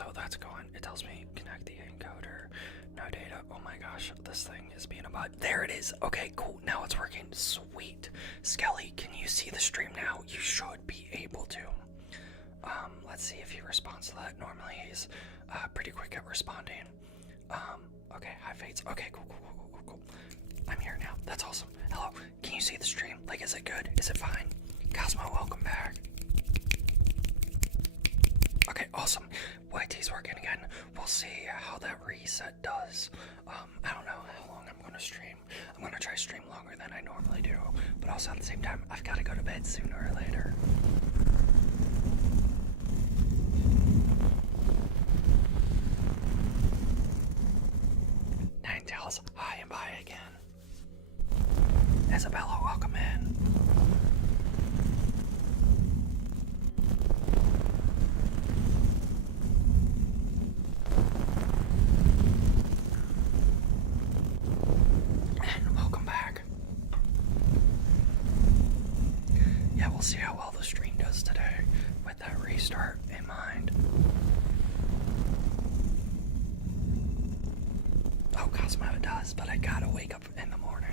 so that's going. It tells me connect the encoder. No data. Oh my gosh, this thing is being a butt. There it is. Okay, cool. Now it's working. Sweet. Skelly, can you see the stream now? You should be able to. Let's see if he responds to that. Normally he's pretty quick at responding. Okay, hi Fates. Okay, cool. I'm here now. That's awesome. Hello. Can you see the stream? Like, is it good? Is it fine? Cosmo, welcome back. Okay, awesome. YT's working again. We'll see how that reset does. I don't know how long I'm gonna stream. I'm gonna try stream longer than I normally do, but also at the same time, I've gotta go to bed sooner or later. Ninetales, hi and bye again. Isabella, welcome in. And welcome back. Yeah, we'll see how well the stream does today with that restart in mind. Oh, Cosmo, it does, but I gotta wake up in the morning.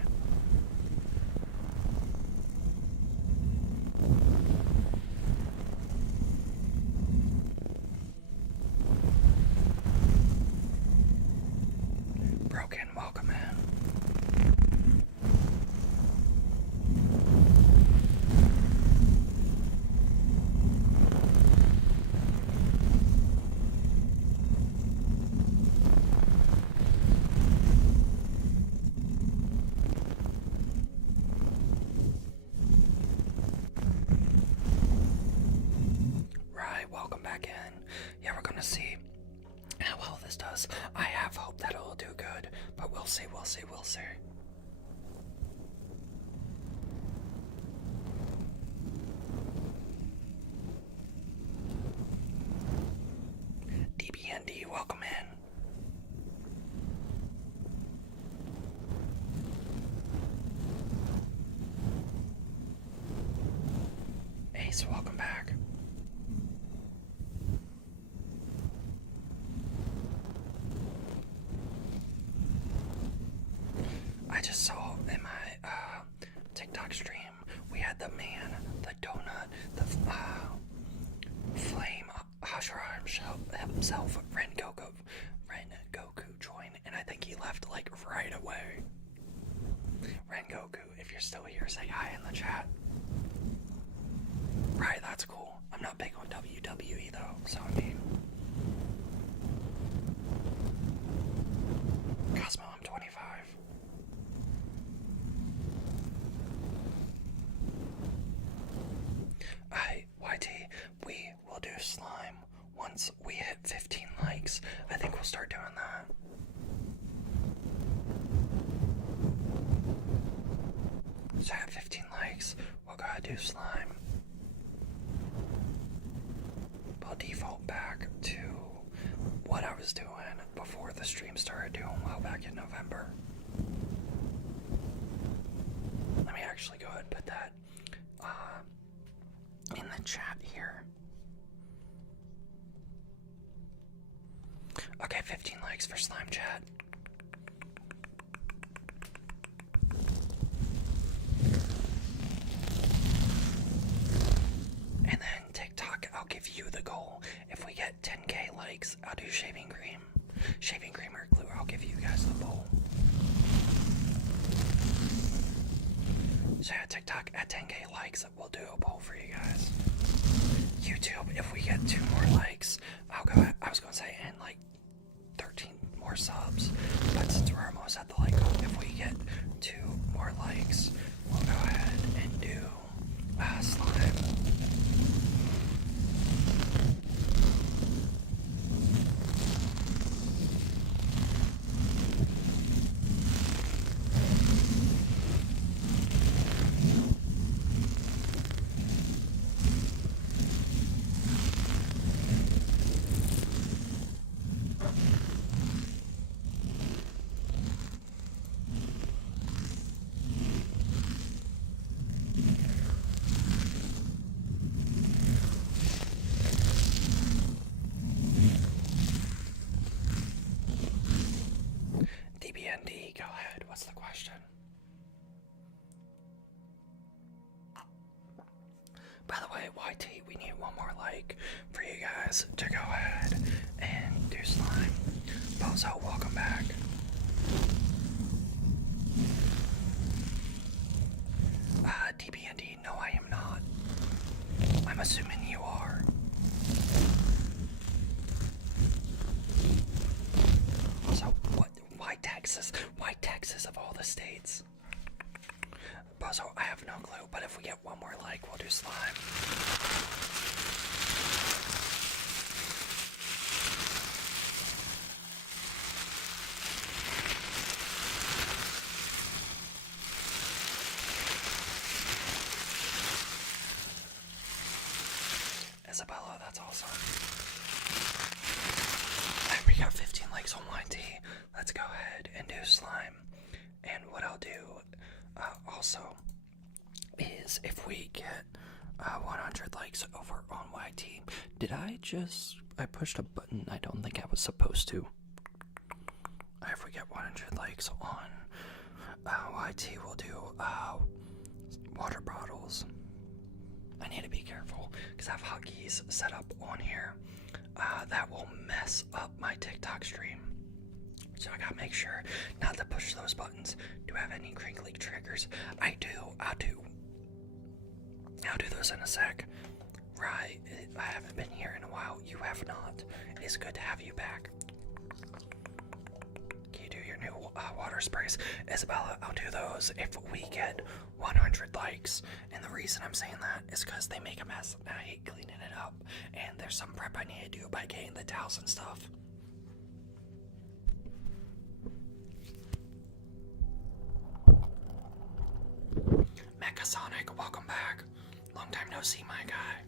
Broken, welcome in. Right, welcome back in. Yeah, we're gonna see how well this does. I have hope that it'll do good, but we'll see. DBND, welcome in. Ace, welcome back. I just saw in my TikTok stream, we had the man, the donut, the flame, Hashira himself, Ren Goku join, and I think he left like right away. Ren Goku, if you're still here, say hi in the chat. Right, that's cool. I'm not big on WWE though, so I mean. Cosmo, I'm 25. YT, we will do slime once we hit 15 likes. I think we'll start doing that. So at 15 likes, we'll go ahead and do slime. I'll default back to what I was doing before the stream started doing well back in November. Let me actually go ahead and put that in the chat here. Okay, 15 likes for slime chat. And then TikTok, I'll give you the goal. If we get 10k likes, I'll do shaving cream. Shaving cream or glue, I'll give you guys the bowl. So yeah, TikTok at 10k likes, we'll do a poll for you guys. YouTube, if we get 2 more likes, I'll go ahead, I was gonna say, and like 13 more subs, but since we're almost at the like goal, if we get 2 more likes, we'll go ahead and do slime. Okay, YT, we need one more like for you guys to go ahead and do slime. Bozo, welcome back. DBND, no I am not. I'm assuming you are. Also, why Texas? Why Texas of all the states? Bozo, I have no clue, but if we get one more like, we'll do slime. Isabella, that's awesome. And we got 15 likes on YT. Let's go ahead and do slime. And what I'll do also is if we get 100 likes over on YT. Did I pushed a button I don't think I was supposed to. If we get 100 likes on YT, we'll do water bottles. I need to be careful because I have hotkeys set up on here that will mess up my TikTok stream. So I gotta make sure not to push those buttons. Do I have any crinkly triggers? I do. I'll do those in a sec. Right, I haven't been here in a while. You have not. It is good to have you back. Can you do your new water sprays? Isabella, I'll do those if we get 100 likes. And the reason I'm saying that is because they make a mess. And I hate cleaning it up. And there's some prep I need to do by getting the towels and stuff. Mechasonic, welcome back. Long time no see, my guy.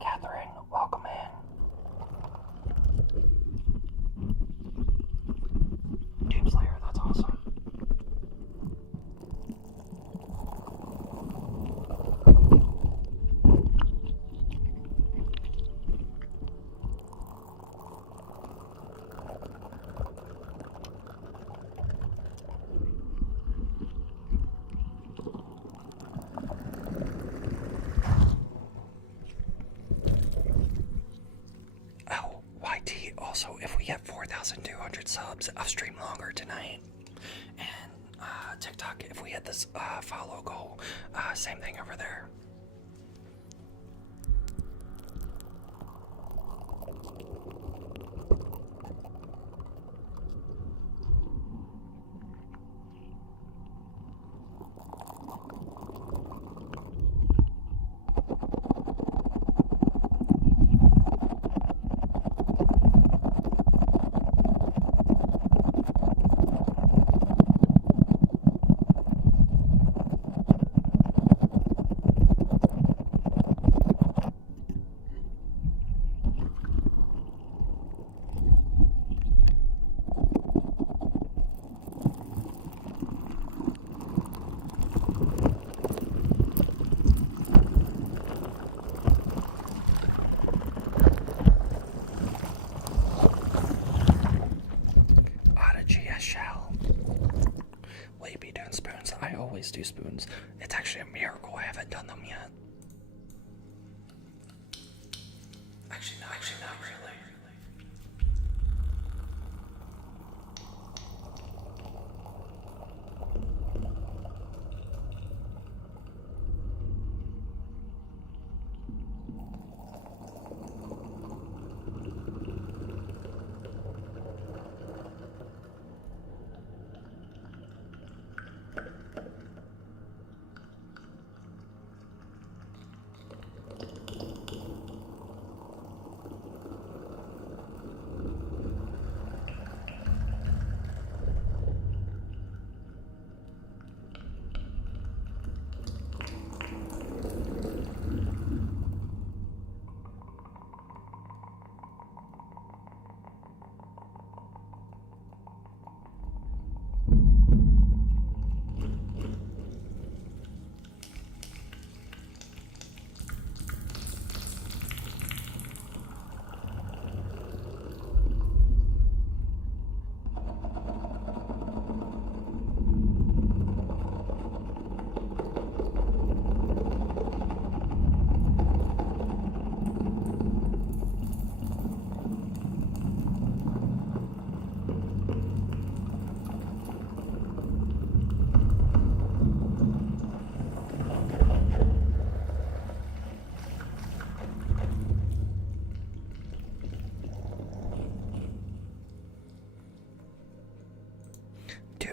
Catherine, welcome in. Doom Slayer, that's awesome. Also, if we get 4,200 subs, I'll stream longer tonight. And TikTok, if we hit this follow goal, same thing over there. I always do spoons. It's actually a miracle I haven't done them yet. Actually, not really.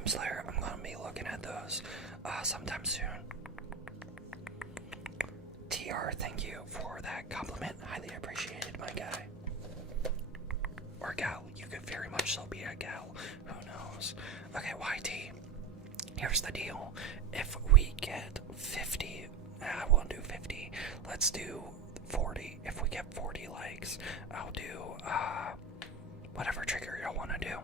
Dream Slayer. I'm gonna be looking at those sometime soon. TR, thank you for that compliment. Highly appreciated, my guy. Or gal. You could very much so be a gal. Who knows? Okay, YT. Here's the deal. If we get 50, I won't do 50. Let's do 40. If we get 40 likes, I'll do whatever trigger y'all want to do.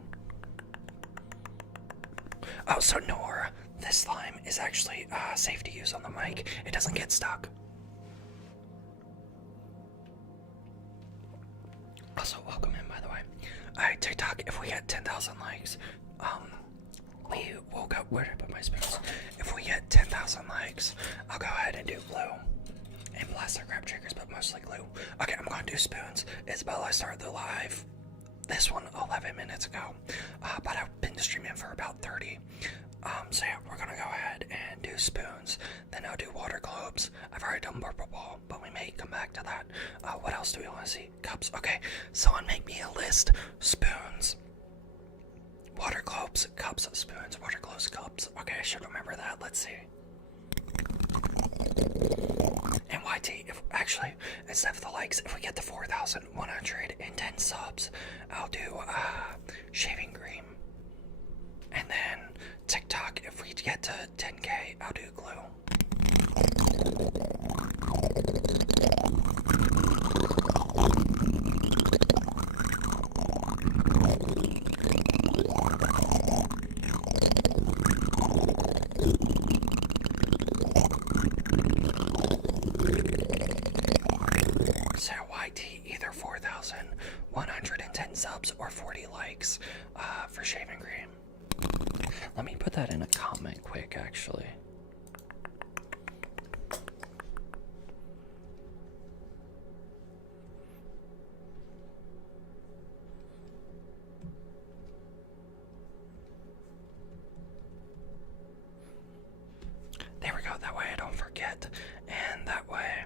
Oh, so Nora, this slime is actually safe to use on the mic. It doesn't get stuck. Also, welcome in, by the way. Alright, TikTok, if we get 10,000 likes, we will go. Where did I put my spoons? If we get 10,000 likes, I'll go ahead and do glue and plastic wrap triggers, but mostly glue. Okay, I'm gonna do spoons. Isabel, I started the live, this one 11 minutes ago, but I've been streaming for about 30. So yeah, we're gonna go ahead and do spoons. Then I'll do water globes. I've already done purple ball, but we may come back to that. What else do we want to see? Cups. Okay, someone make me a list. Spoons, water globes, cups, spoons, water globes, cups. Okay, I should remember that. Let's see. And YT, if actually, instead of the likes, if we get to 4,110 subs, I'll do shaving cream. And then TikTok, if we get to 10K, I'll do glue. So YT, either 4,110 subs or 40 likes for shaving cream. Let me put that in a comment quick, actually. There we go, that way I don't forget. And that way,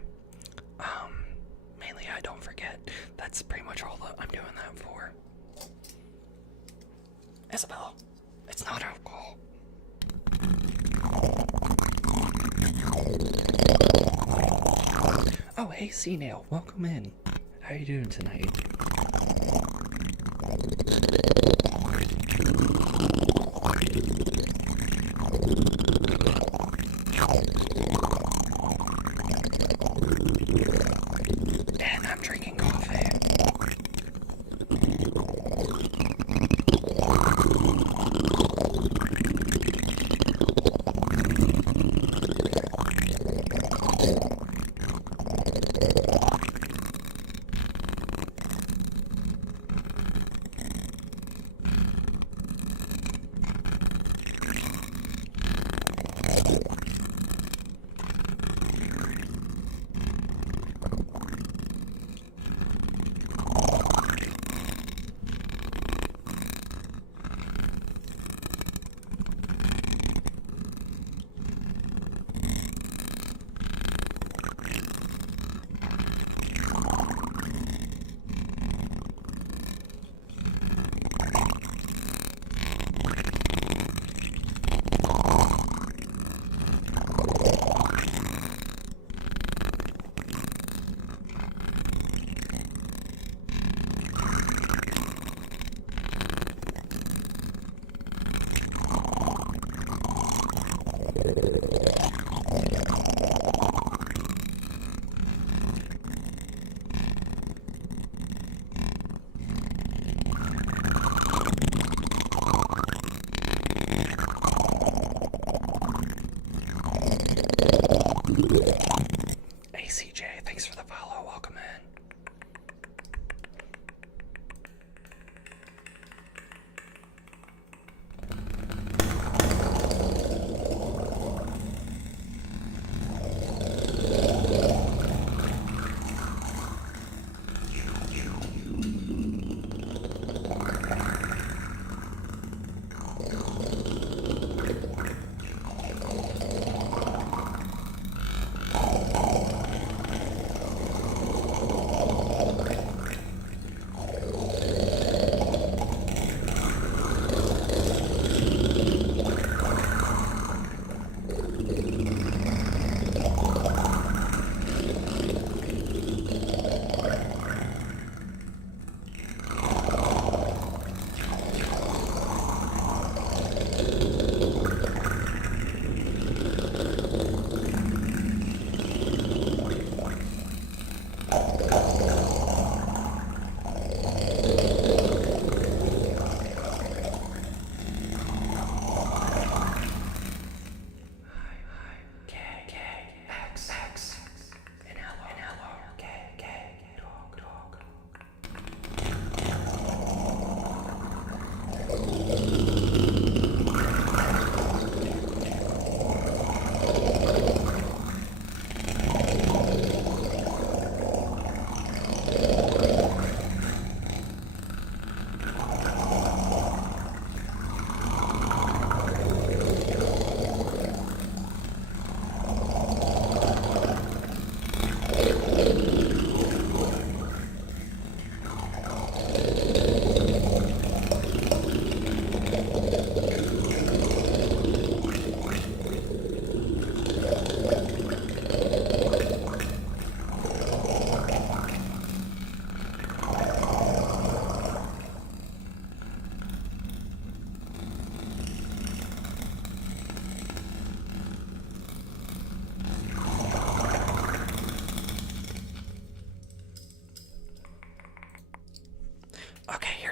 mainly I don't forget. That's pretty much all that I'm doing that for. Isabel, it's not alcohol. Oh, hey, C-Nail, welcome in. How are you doing tonight? And I'm drinking coffee. ACJ, thanks for the follow. Welcome in.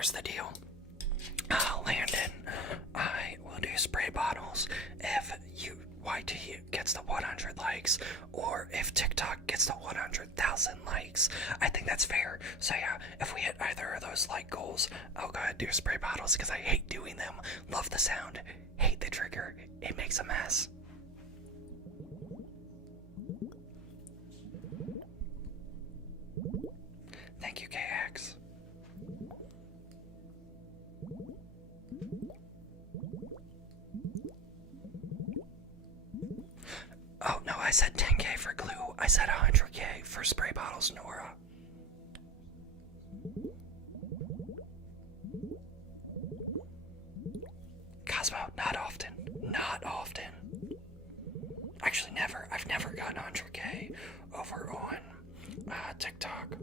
here's the deal. Landon, I will do spray bottles if YT gets the 100 likes, or if TikTok gets the 100,000 likes. I think that's fair. So yeah, if we hit either of those like goals, I'll go ahead and do spray bottles because I hate doing them. Love the sound, hate the trigger. It makes a mess. Thank you, KX. Oh, no, I said 10K for glue. I said 100K for spray bottles, Nora. Cosmo, not often. Not often. Actually, never. I've never gotten 100K over on TikTok.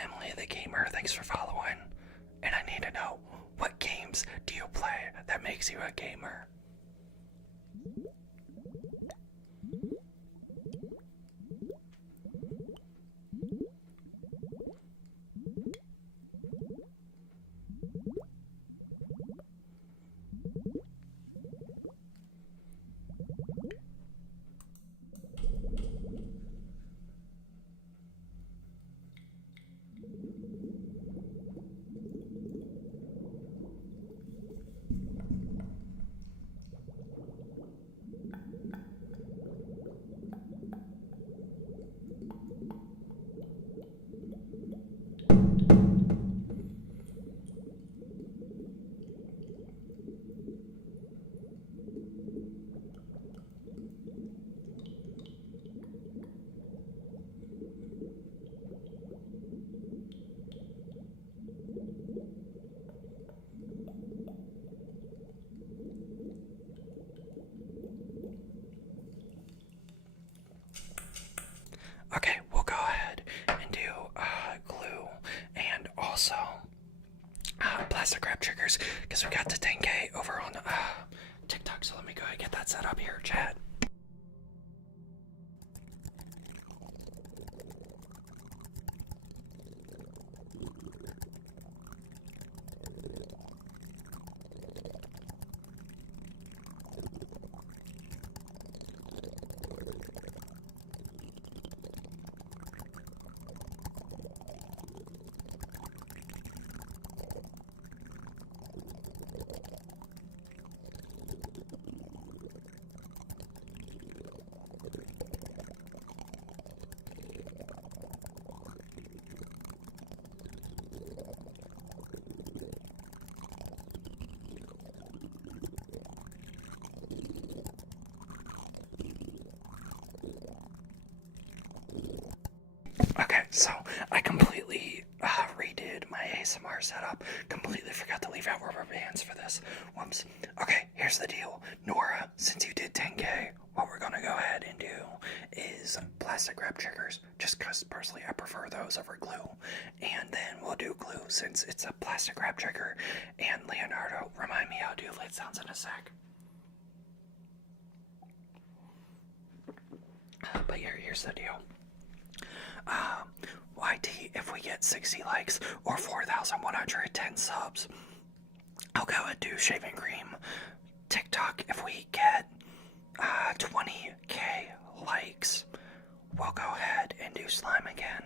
Emily the Gamer, thanks for following. And I need to know, what games do you play that makes you a gamer? Okay, we'll go ahead and do glue and also plastic wrap triggers because we got to 10K over on TikTok. So let me go ahead and get that set up here, chat. Okay, so I completely redid my ASMR setup. Completely forgot to leave out rubber bands for this. Whoops. Okay, here's the deal. Nora, since you did 10K, what we're gonna go ahead and do is plastic wrap triggers, just because personally I prefer those over glue. And then we'll do glue since it's a plastic wrap trigger. And Leonardo, remind me how to do lid sounds in a sec. But here's the deal. YT, if we get 60 likes or 4,110 subs, I'll go and do shaving cream. TikTok, if we get 20K likes, we'll go ahead and do slime again.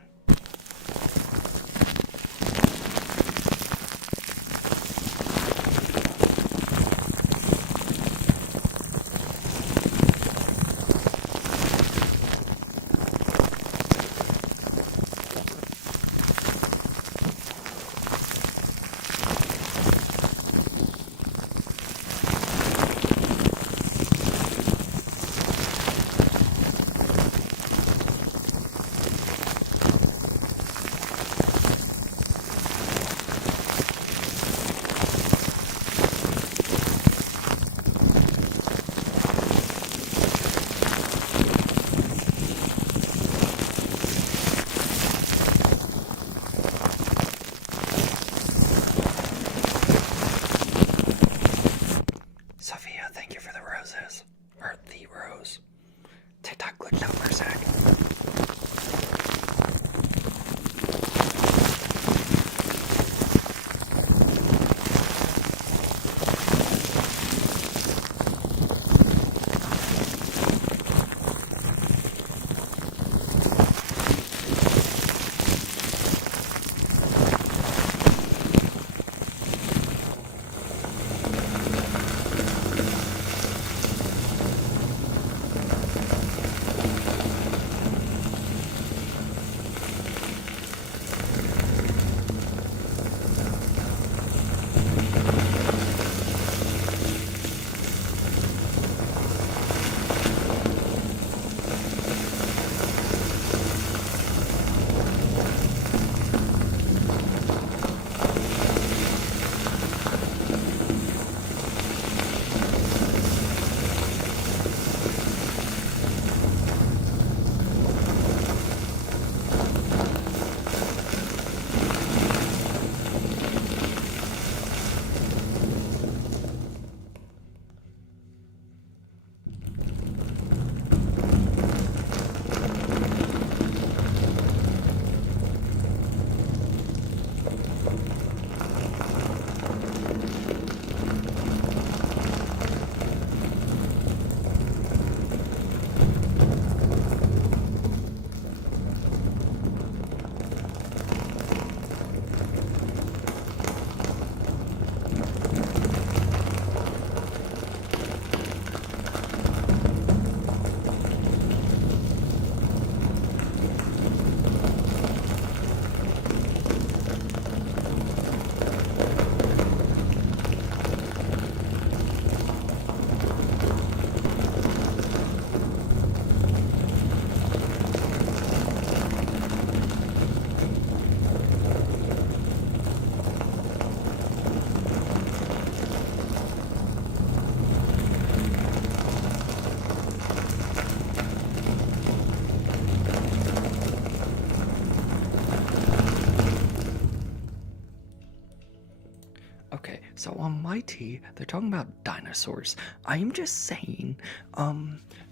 So on YT, they're talking about dinosaurs. I'm just saying,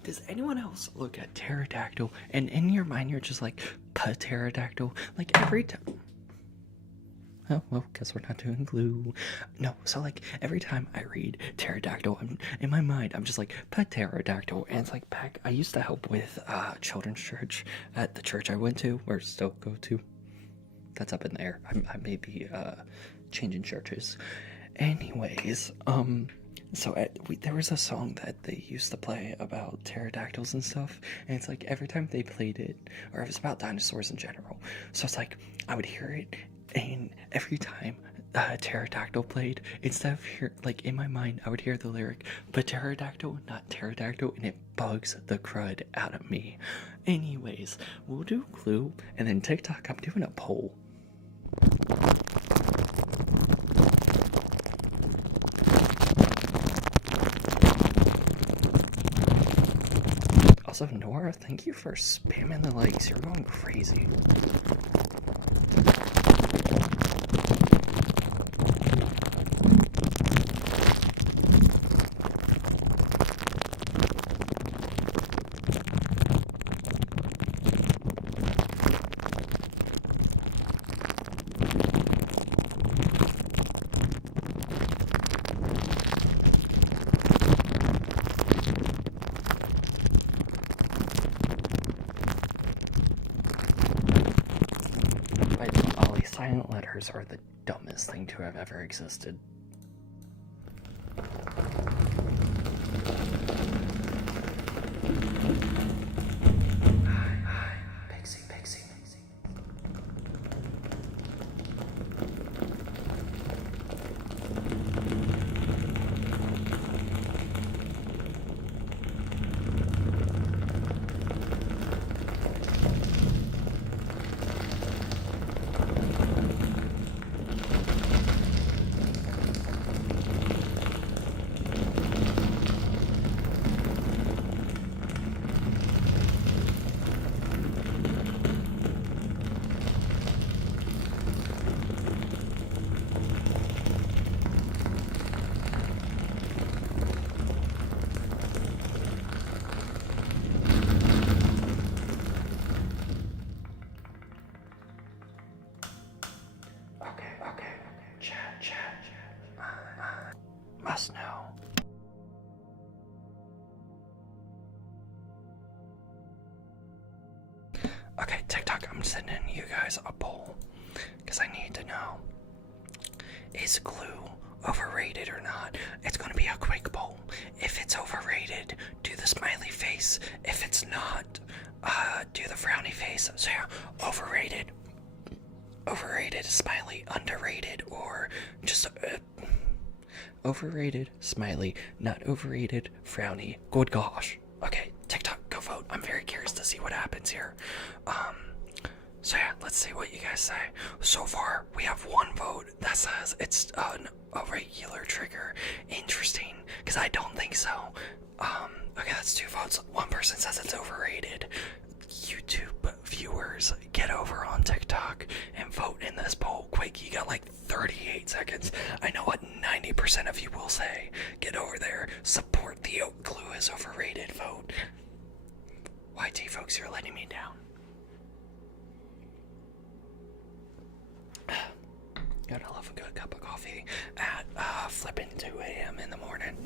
does anyone else look at pterodactyl and in your mind you're just like, pterodactyl? Like every time. Oh, well, guess we're not doing glue. No, so like every time I read pterodactyl, in my mind, I'm just like, pterodactyl. And it's like back, I used to help with children's church at the church I went to, or still go to. That's up in there. I may be changing churches. Anyways, so there was a song that they used to play about pterodactyls and stuff, and it's like every time they played it, or it was about dinosaurs in general. So it's like I would hear it, and every time pterodactyl played, instead of like in my mind, I would hear the lyric, but pterodactyl, not pterodactyl, and it bugs the crud out of me. Anyways, we'll do glue, and then TikTok, I'm doing a poll. Also, Nora, thank you for spamming the likes. You're going crazy. Silent letters are the dumbest thing to have ever existed. Hi, Pixie. Must know. Okay, TikTok, I'm sending you guys a poll because I need to know, is glue overrated or not? It's going to be a quick poll. If it's overrated, do the smiley face. If it's not, do the frowny face. So yeah, overrated, smiley, underrated, or just overrated, smiley, not overrated, frowny. Good gosh. Okay, TikTok, go vote. I'm very curious to see what happens here. So yeah, let's see what you guys say. So far, we have one vote that says it's a regular trigger. Interesting, because I don't think so. Okay, that's 2 votes. One person says it's overrated. YouTube viewers, get over on TikTok and vote in this poll quick. You got like 38 seconds. I know what 90% of you will say. Get over there, support the glue is overrated vote. YT folks, you're letting me down. Gotta love a good cup of coffee at flipping 2 a.m. in the morning.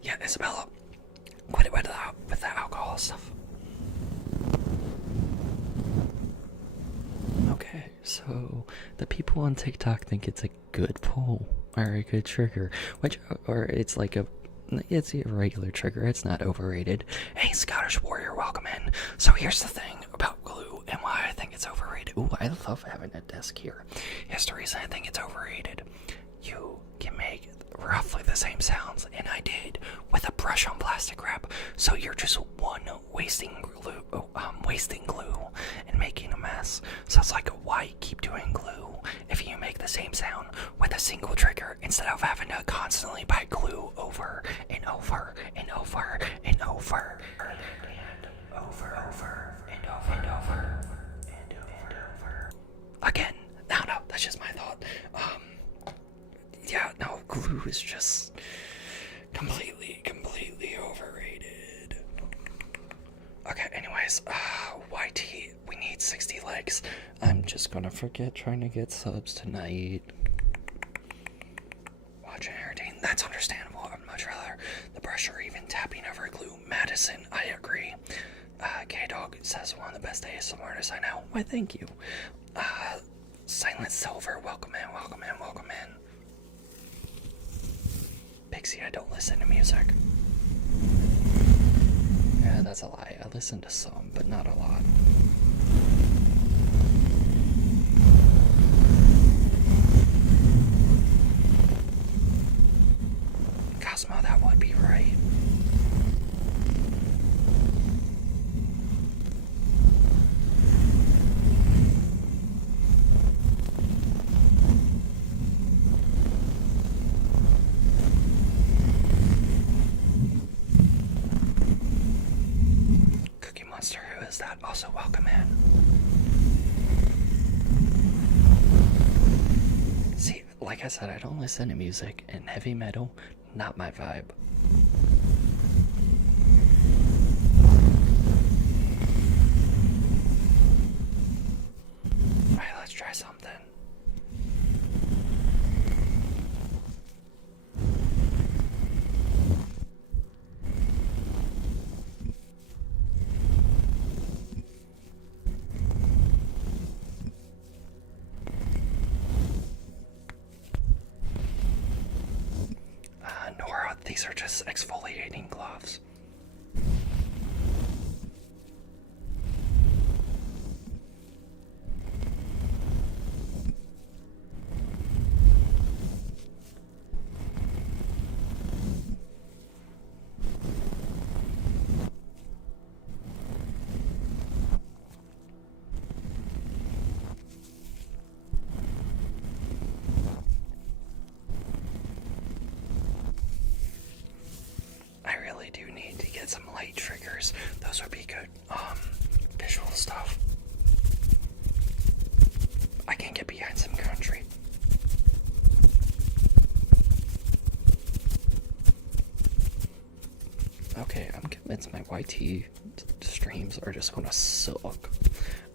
Yeah, Isabella, quit it with the alcohol stuff. Okay, so the people on TikTok think it's a good poll or a good trigger, or it's like it's a regular trigger. It's not overrated. Hey, Scottish Warrior, welcome in. So here's the thing about glue and why I think it's overrated. Ooh, I love having a desk here. Here's the reason I think it's overrated. You can make roughly the same sounds, and I did, with a brush on plastic wrap. So you're just wasting glue and making a mess. So it's like, why keep doing glue if you make the the same sound with a single trigger instead of having to constantly buy glue over and over and over and over and over and over. Again, no, that's just my thought. Yeah, no, glue is just completely overrated. Okay, anyways, YT, we need 60 likes. I'm just gonna forget trying to get subs tonight. Watch and entertain, that's understandable. I'd much rather the brush or even tapping over glue. Madison, I agree. K-Dog says one of the best ASMR artists I know. Why, thank you. Silent Silver, welcome in. Pixie, I don't listen to music. Yeah, that's a lie. I listen to some, but not a lot. Cosmo, that would be right. Who is that? Also welcome in. See, like I said, I don't listen to music, and heavy metal, not my vibe. Alright, let's try something. These are just exfoliating gloves. Do need to get some light triggers. Those would be good visual stuff. I can get behind some country. Okay, I'm convinced my YT streams are just gonna suck.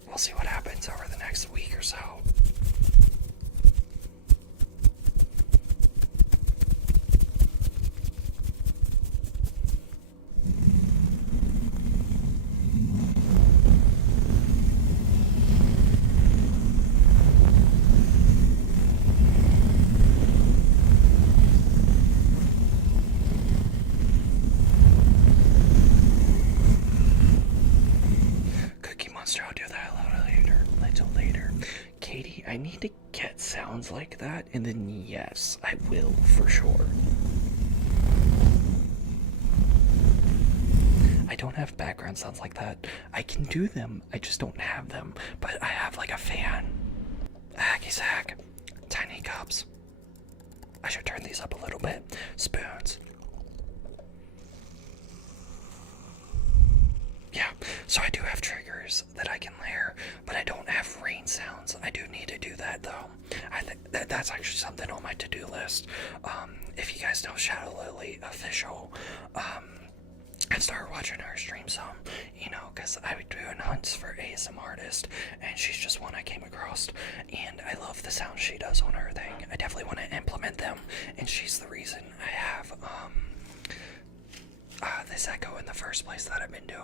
We'll see what happens over the next week or so. I need to get sounds like that, and then yes, I will for sure. I don't have background sounds like that. I can do them, I just don't have them. But I have like a fan. A hacky sack. Tiny cups. I should turn these up a little bit. Spoons. Yeah, so I do have triggers that I can layer, but I don't have rain sounds. I do need to do that though. I think that's actually something on my to-do list. If you guys know Shadow Lily official, I started watching her stream some, you know, because I would do hunts for ASM artist, and she's just one I came across, and I love the sounds she does on her thing. I definitely want to implement them, and she's the reason I have this echo in the first place that I've been doing.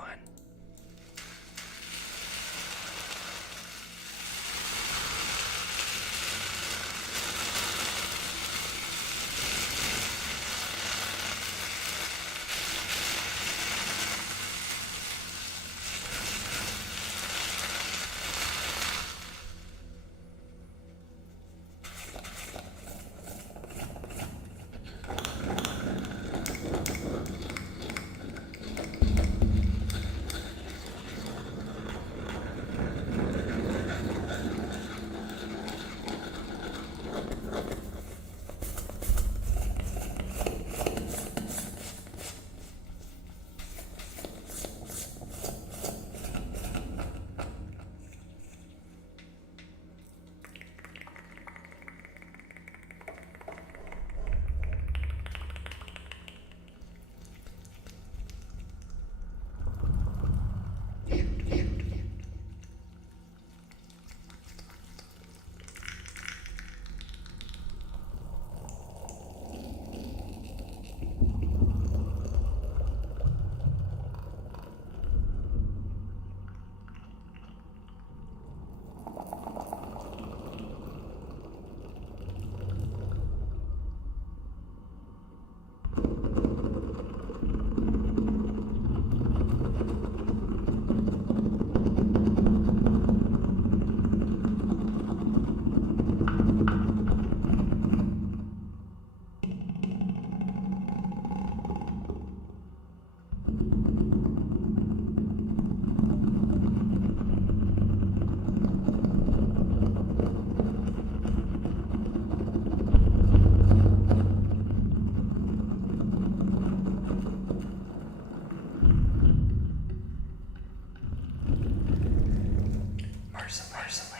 personally.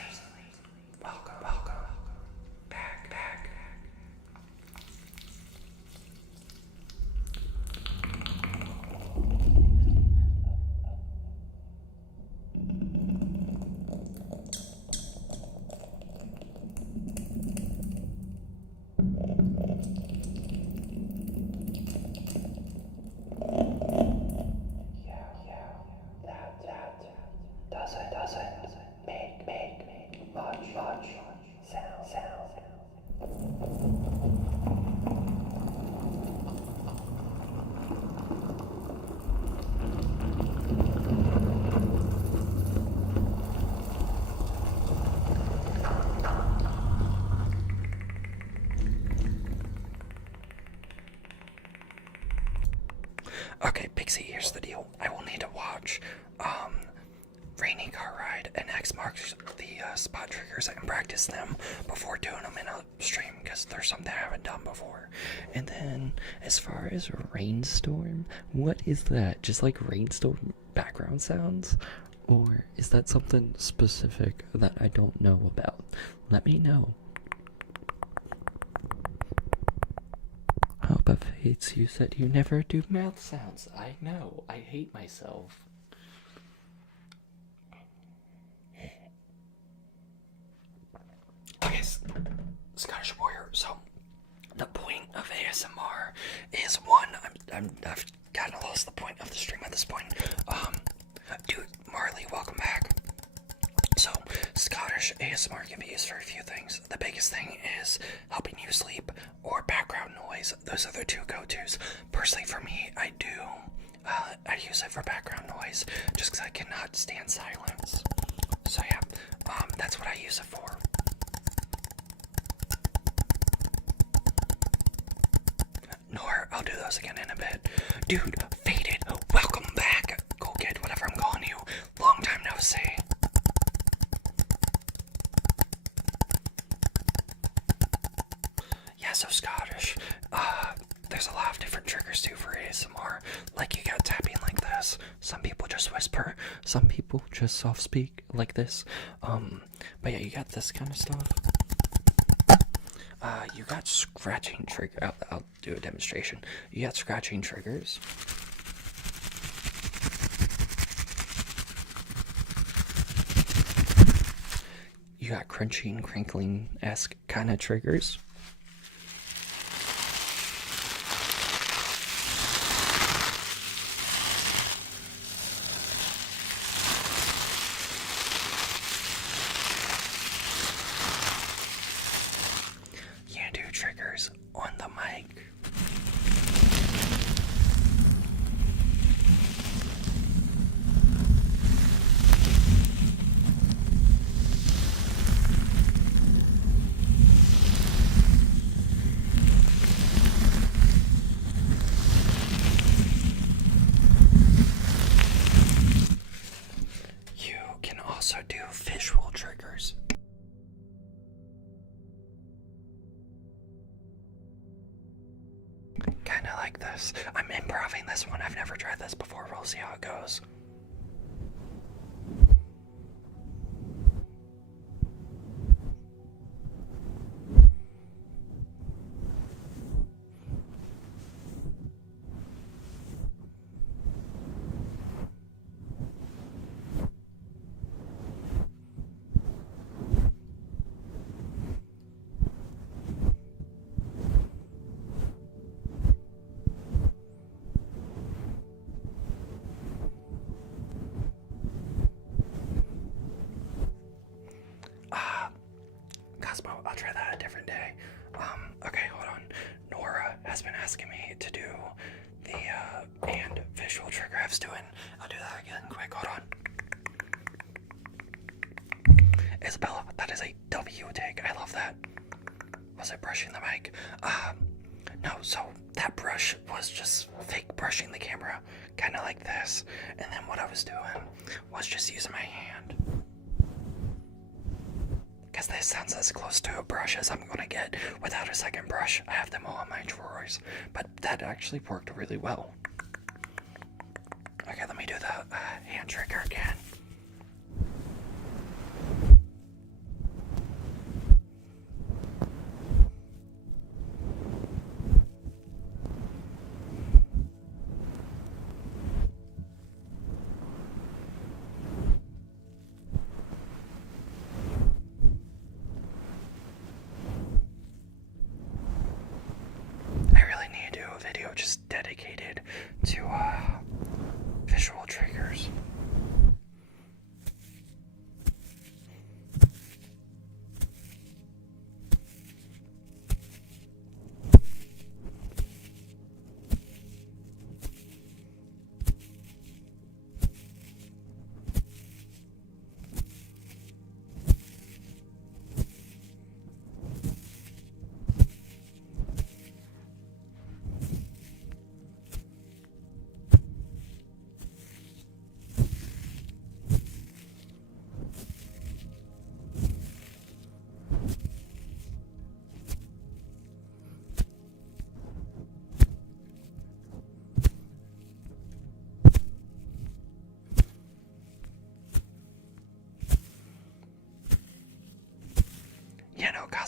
Welcome back. That doesn't make much sound. Okay, Pixie, here's the deal. I will need to watch Rainy Car Ride and X marks the spot triggers and practice them before doing them in a stream because there's something I haven't done before. And then as far as Rainstorm, what is that? Just like Rainstorm background sounds? Or is that something specific that I don't know about? Let me know. Oh, but Fates, you said you never do mouth sounds. I know. I hate myself. Okay, Scottish Warrior. So, the point of ASMR is one. I've kind of lost the point of the stream at this point. Dude, Marley, welcome back. So, Scottish ASMR can be used for a few things. The biggest thing is helping you sleep or background noise. Those are the two go-tos. Personally, for me, I use it for background noise just because I cannot stand silence. So yeah, that's what I use it for. Nor I'll do those again in a bit. Dude, Faded, welcome back. Cool kid, whatever I'm calling you. Long time no see. Yeah, so Scottish. There's a lot of different triggers too for ASMR. Like you got tapping like this. Some people just whisper. Some people just soft speak like this. But yeah, you got this kind of stuff. You got scratching trigger. I'll do a demonstration. You got scratching triggers. You got crunching, crinkling-esque kind of triggers. You do triggers on the mic. You can also do visual triggers. Kinda like this. I'm improving this one. I've never tried this before. We'll see how it goes. Cosmo, I'll try that a different day. Okay, hold on. Nora has been asking me to do the and visual trigger I was doing. I'll do that again quick, hold on. Isabella, that is a W take. I love that. Was it brushing the mic? No, so that brush was just fake brushing the camera, kind of like this. And then what I was doing was just using my hand. Because this sounds as close to a brush as I'm gonna get without a second brush. I have them all in my drawers, but that actually worked really well. Okay, let me do the hand trigger again.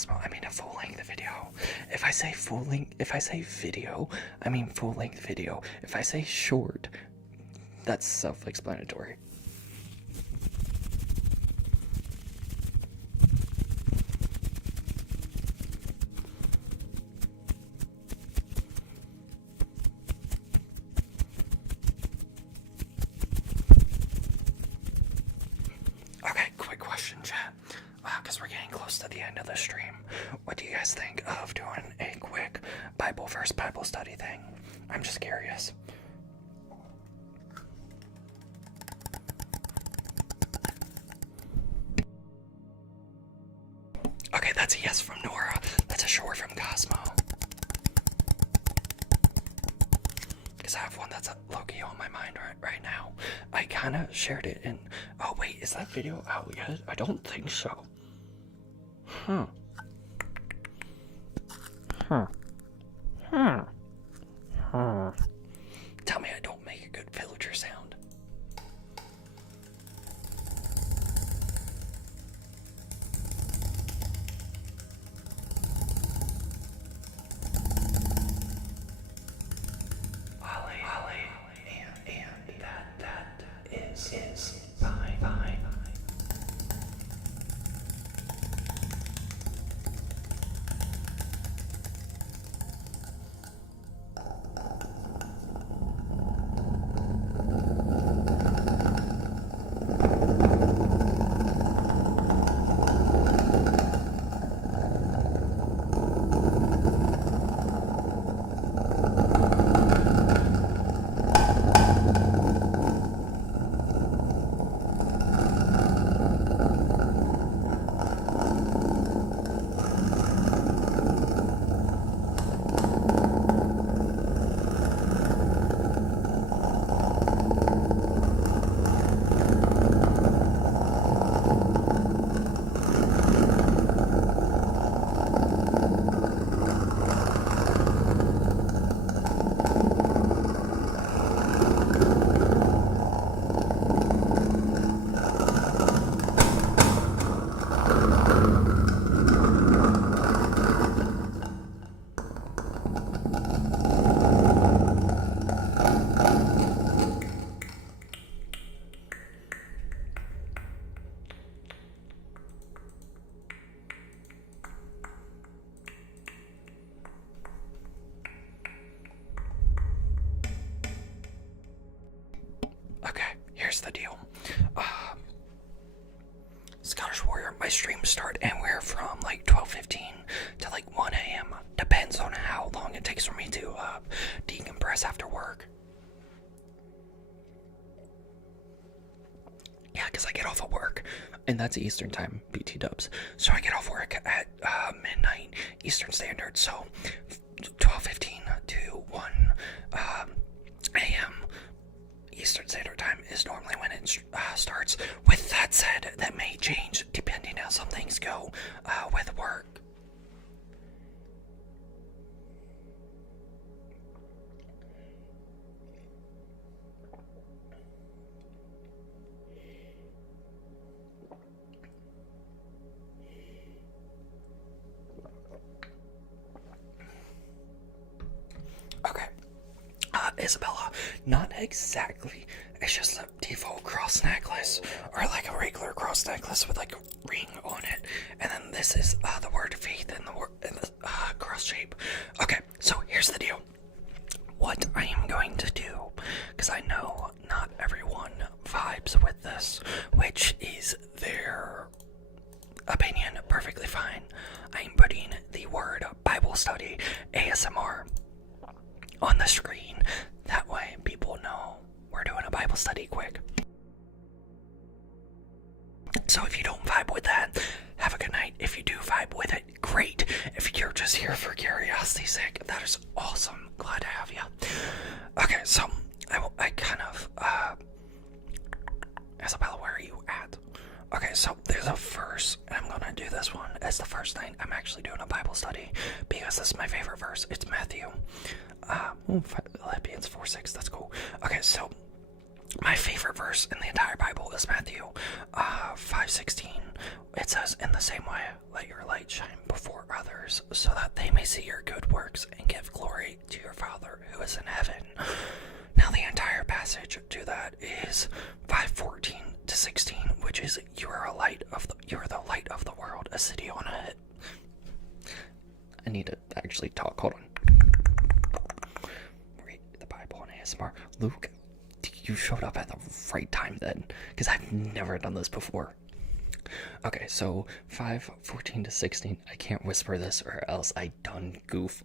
Cosmo, I mean a full-length video. If I say video, I mean full-length video. If I say short, that's self-explanatory. Okay, quick question, chat. Because we're getting close to the end of the stream. What do you guys think of doing a quick Bible verse Bible study thing? I'm just curious. Okay, that's a yes from Nora. That's a sure from Cosmo. Because I have one that's low-key on my mind right now. I kind of shared it in... Oh, wait, is that video out yet? I don't think so. Huh. Tell me I don't make a good villager sound. Holly, and that is fine. Okay, here's the deal. Scottish Warrior, my streams start anywhere from like 12:15 to like 1 a.m. Depends on how long it takes for me to decompress after work. Yeah, because I get off of work, and that's Eastern time, BT dubs. So I get off work at midnight Eastern Standard, so 12:15 to 1 a.m. Eastern Standard Time is normally when it starts. With that said, that may change depending how some things go with work. Okay. Isabella, not exactly. It's just a default cross necklace, or like a regular cross necklace with like a ring on it. And then this is the word faith in the cross shape. Okay, so here's the deal. What I am going to do, because I know not everyone vibes with this, which is their opinion, perfectly fine. I am putting the word Bible study ASMR on the screen. That way people know we're doing a Bible study quick. So if you don't vibe with that, have a good night. If you do vibe with it, great. If you're just here for curiosity's sake, that is awesome. Glad to have you. Okay, so I kind of Isabella, where are you at? Okay, so there's a verse, and I'm gonna do this one as the first night I'm actually doing a Bible study, because this is my favorite verse. It's Matthew. Philippians 4:6, that's cool. Okay, so my favorite verse in the entire Bible is Matthew 5:16. It says, in the same way, let your light shine before others, so that they may see your good works and give glory to your Father who is in heaven. Now the entire passage to that is 5:14 to 16, which is you are the light of the world, a city on a hill. I need to actually talk. Hold on. Read the Bible in ASMR. Luke, you showed up at the right time then, because I've never done this before. Okay, so 5:14 to 16. I can't whisper this or else I done goof.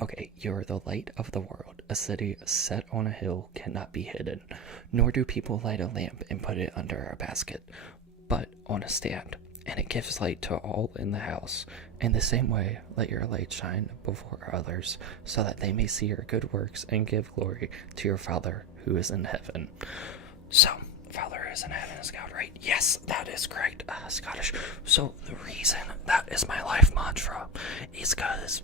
Okay, you're the light of the world. A city set on a hill cannot be hidden, nor do people light a lamp and put it under a basket, but on a stand, and it gives light to all in the house. In the same way, let your light shine before others, so that they may see your good works and give glory to your Father who is in heaven. So, Father who is in heaven is God, right? Yes, that is correct, Scottish. So, the reason that is my life mantra is because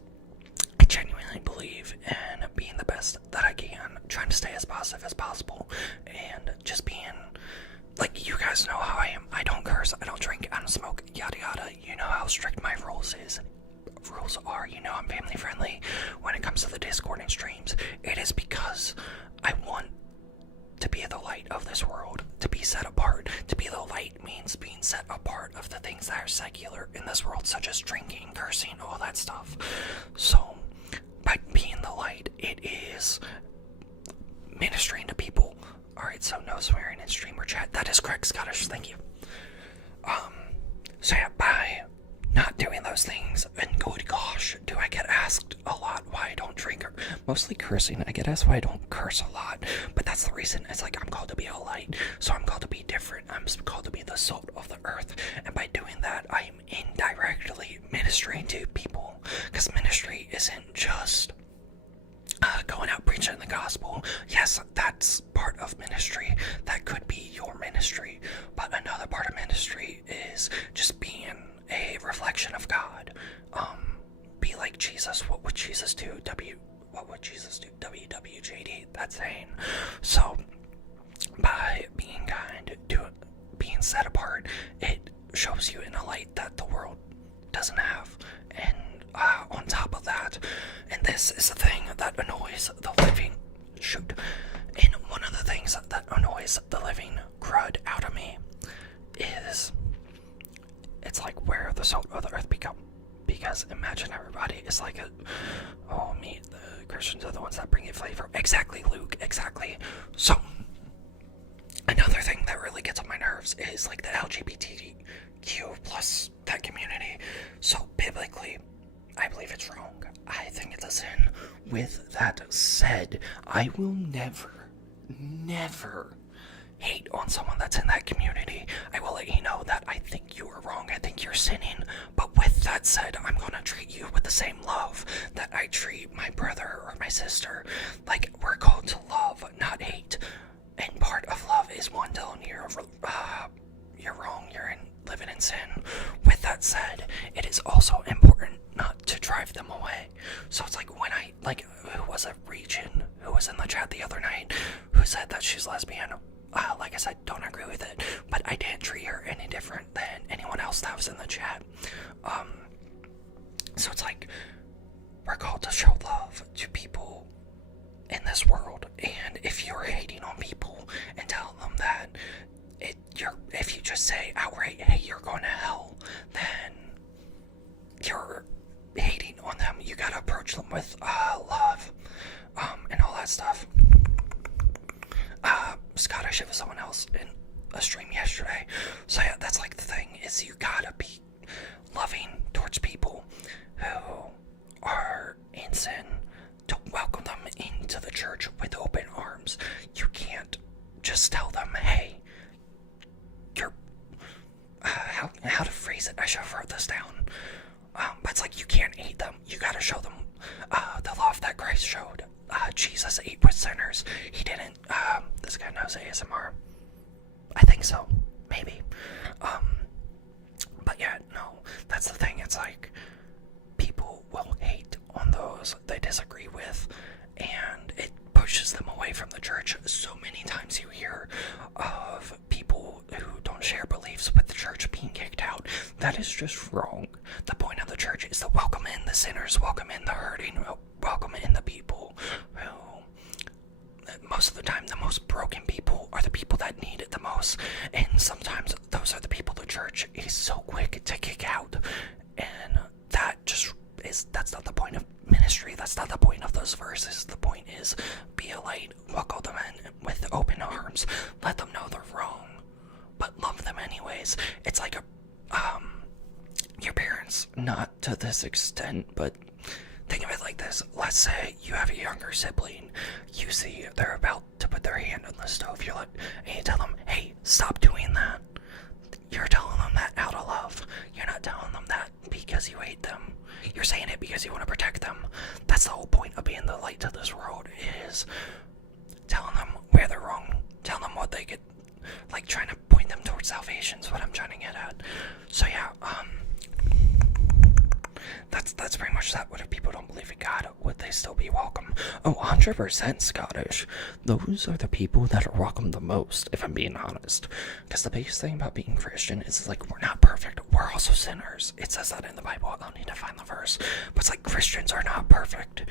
I genuinely believe in being the best that I can, trying to stay as positive as possible, and just being, like, you guys know how I am. I don't curse, I don't drink, I don't smoke, yada yada. You know how strict my rules are. You know I'm family friendly when it comes to the Discord and streams. It is because I want to be the light of this world, to be set apart. To be the light means being set apart of the things that are secular in this world, such as drinking, cursing, all that stuff. So, by being the light, it is ministering to people. Alright, so no swearing in stream or chat. That is correct, Scottish, thank you. So yeah, by not doing those things, and good gosh, do I get asked a lot why I don't drink, or mostly cursing. I get asked why I don't curse a lot, but that's the reason. It's like I'm called to be a light, so I'm called to be different. I'm called to be the salt of the earth, and by doing that, I'm indirectly ministering to people, because ministry isn't just going out preaching the gospel. Yes, that's part of ministry. That could be your ministry, but another part of ministry is just being a reflection of God. Be like Jesus. What would Jesus do? What would Jesus do? WWJD. That's saying. So, by being kind, being set apart, it shows you in a light that the world doesn't have. And on top of that, and this is the thing that annoys the living and one of the things that annoys the living crud out of me is it's like where the salt of the earth become. Because imagine everybody is like the Christians are the ones that bring it flavor. Exactly, Luke, exactly. So, another thing that really gets on my nerves is like the LGBTQ plus that community. So, biblically, I believe it's wrong. I think it's a sin. With that said, I will never hate on someone that's in that community. I will let you know that I think you are wrong. I think you're sinning. But with that said, I'm going to treat you with the same love that I treat my brother or my sister. Like, we're called to love, not hate. And part of love is one telling you you're wrong, you're living in sin. With that said, it is also important not to drive them away. So it's like when who was it, Region, who was in the chat the other night, who said that she's lesbian. Like I said, don't agree with it, but I didn't treat her any different than anyone else that was in the chat. So it's like, we're called to show love to people in this world, and if you're hating on people and telling them that if you just say outright, hey, you're going to hell, then you're hating on them. You gotta approach them with love, and all that stuff. Scottish, it was someone else in a stream yesterday. So yeah, that's like the thing, is you gotta be loving towards people who are in sin, to welcome them into the church with open arms. You can't just tell them, hey, you're how to phrase it, I should have wrote this down. But it's like, you can't hate them. You gotta show them the love that Christ showed. Jesus ate with sinners. He didn't. This guy knows ASMR. I think so. Maybe. But yeah, no. That's the thing. It's like, people will hate on those they disagree with, and it pushes them away from the church. So many times you hear of people who don't share beliefs with the church being kicked out. that is just wrong. The point of the church is to welcome in the sinners, welcome in the hurting, welcome in the people who, most of the time, the most broken people are the people that need it the most. And sometimes those are the people the church is so quick to kick out. And that's not the point of ministry. That's not the point of those verses. The point is, be a light, welcome them in with open arms, let them know they're wrong, but love them anyways. It's like your parents, not to this extent, but think of it like this. Let's say you have a younger sibling. You see they're about to put their hand on the stove. And you tell them, hey, stop doing that. You're telling them that out of love. You're not telling them that because you hate them. You're saying it because you want to protect them. That's the whole point of being the light to this world, is telling them where they're wrong. Telling them what they could, like trying to point them towards salvation is what I'm trying to get at. So yeah, that's pretty much that. What if people don't believe in God? Would they still be welcome? Oh, 100% Scottish. Those are the people that are welcome the most, if I'm being honest. Because the biggest thing about being Christian is, like, we're not perfect. We're also sinners. It says that in the Bible. I don't need to find the verse. But it's like Christians are not perfect.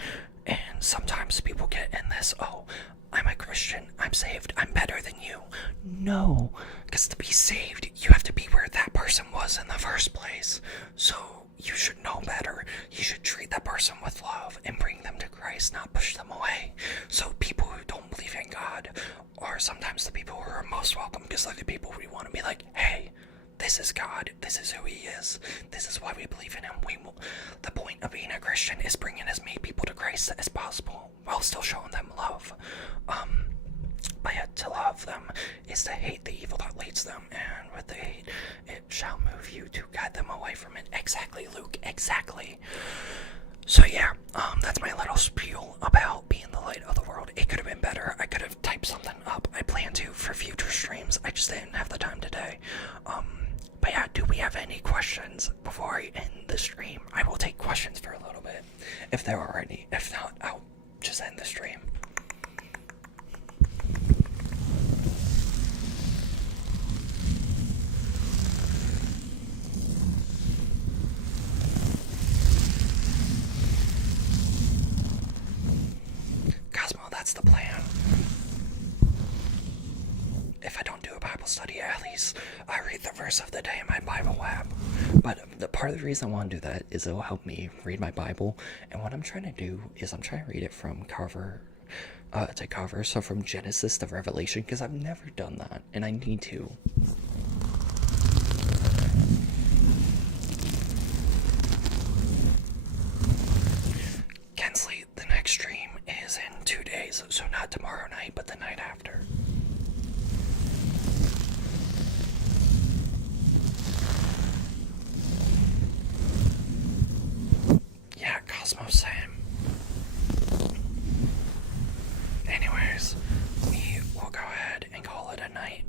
And sometimes people get in this, oh, I'm a Christian, I'm saved, I'm better than you. No, because to be saved, you have to be where that person was in the first place. So you should know better. You should treat that person with love and bring them to Christ, not push them away. So people who don't believe in God are sometimes the people who are most welcome, because they're the people we want to be like, hey, this is God. This is who he is. This is why we believe in him. The point of being a Christian is bringing as many people to Christ as possible while still showing them love. But yet to love them is to hate the evil that leads them, and with the hate, it shall move you to guide them away from it. Exactly, Luke. Exactly. So yeah, that's my little spiel about being the light of the world. It could have been better. I could have typed something up. I plan to for future streams. I just didn't have the time today. But yeah, do we have any questions before I end the stream? I will take questions for a little bit, if there are any. If not, I'll just end the stream. Cosmo, that's the plan. If I don't do a Bible study, at least I read the verse of the day in my Bible app. But the part of the reason I want to do that is it'll help me read my Bible. And what I'm trying to do is I'm trying to read it from cover to cover. So from Genesis to Revelation, because I've never done that, and I need to. Kensley, the next stream is in 2 days, so not tomorrow night, but the night after. Yeah, Cosmo Sam. Anyways, we will go ahead and call it a night.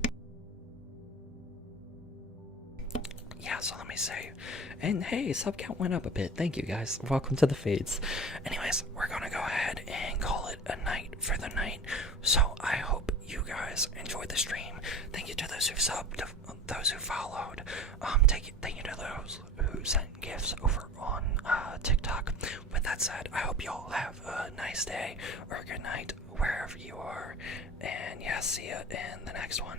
Yeah, so let me say. And hey, sub count went up a bit. Thank you guys. Welcome to the fades. Anyways, we're gonna go ahead and call it a night for the night. So I hope you guys enjoyed the stream. Thank you to those who subbed, those who followed. Thank you to those who sent gifts over on TikTok. With that said, I hope you all have a nice day or a good night wherever you are. And yeah, see ya in the next one.